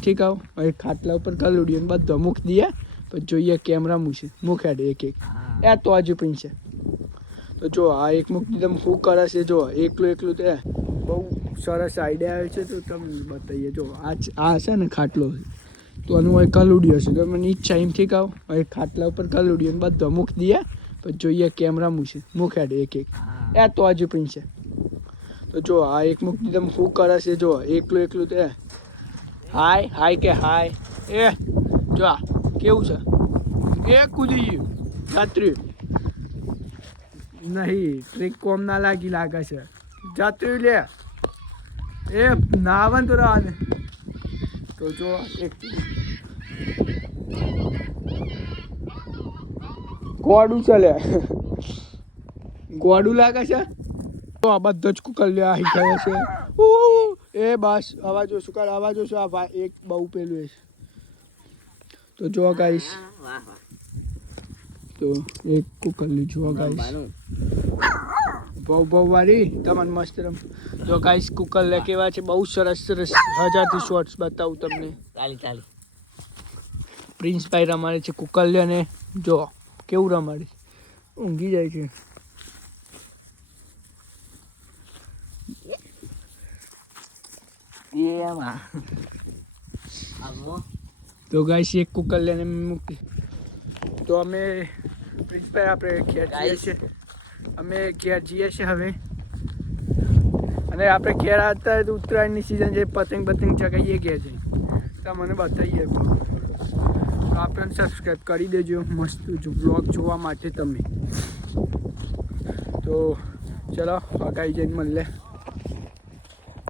ઠીક આવો હવે ખાટલા ઉપર કલુડિયો બધો મૂકી દઈએ પછી જોઈએ કેમેરા મૂક્યા એક એક એ તો હજુ પણ છે તો જો આ એક મૂકી તમે શું કરે છે જો એકલું તે બહુ સરસ આઈડિયા આવે છે તો તમને બતાવીએ જો આ છે ને ખાટલો તો આનું હવે કલુડિયો છે તો મને ઈચ્છા એમ ઠીક આવો હવે ખાટલા ઉપર કલુડિયો બધો મૂકી દઈએ પછી જોઈએ કેમેરા મૂક્યા એક એક એ તો હજુ પણ છે તો જો આ એક મૂકી તમે શું કરે છે જો એકલું તે હાય કે હાય એ જો આ કેવું છે એ કૂદી ગયું જાત્રી નહીં ટ્રીક કોમ ના લાગે છે જાત્રી લે એ નાવન તો રાને તો જો એક ગોડું ચાલે ગોડું લાગે છે તો આ બધો જ કુકર લે આવી ગયા છે એ બસ અવાજો શું કર અવાજો શું આ એક બહુ પેલું છે તો જો ગાઈસ તો એક કુકર લે જો ગાઈસ બહુ વાળી તમને મસ્ત જો ગાઈસ કુકર લે કેવા છે બહુ સરસ 1000થી શોર્ટ્સ બતાવું તમને ચાલી પ્રિન્સભાઈ રમાડે છે કુકર લે ને જો કેવું રમાડે ઊંઘી જાય છે તો ગાઈસ એક કુકર લેને મૂકી તો અમે પ્રિન્સભાઈ આપણે ઘેર જઈએ છીએ હવે અને આપણે ઘેર આવતા ઉત્તરાયણની સિઝન છે પતંગ ચગાવીએ ઘેર જઈ તો મને બતાવીએ તો આપણને સબસ્ક્રાઈબ કરી દેજો મસ્ત બ્લોગ જોવા માટે તમે તો ચલો અગાઈ જઈને મળે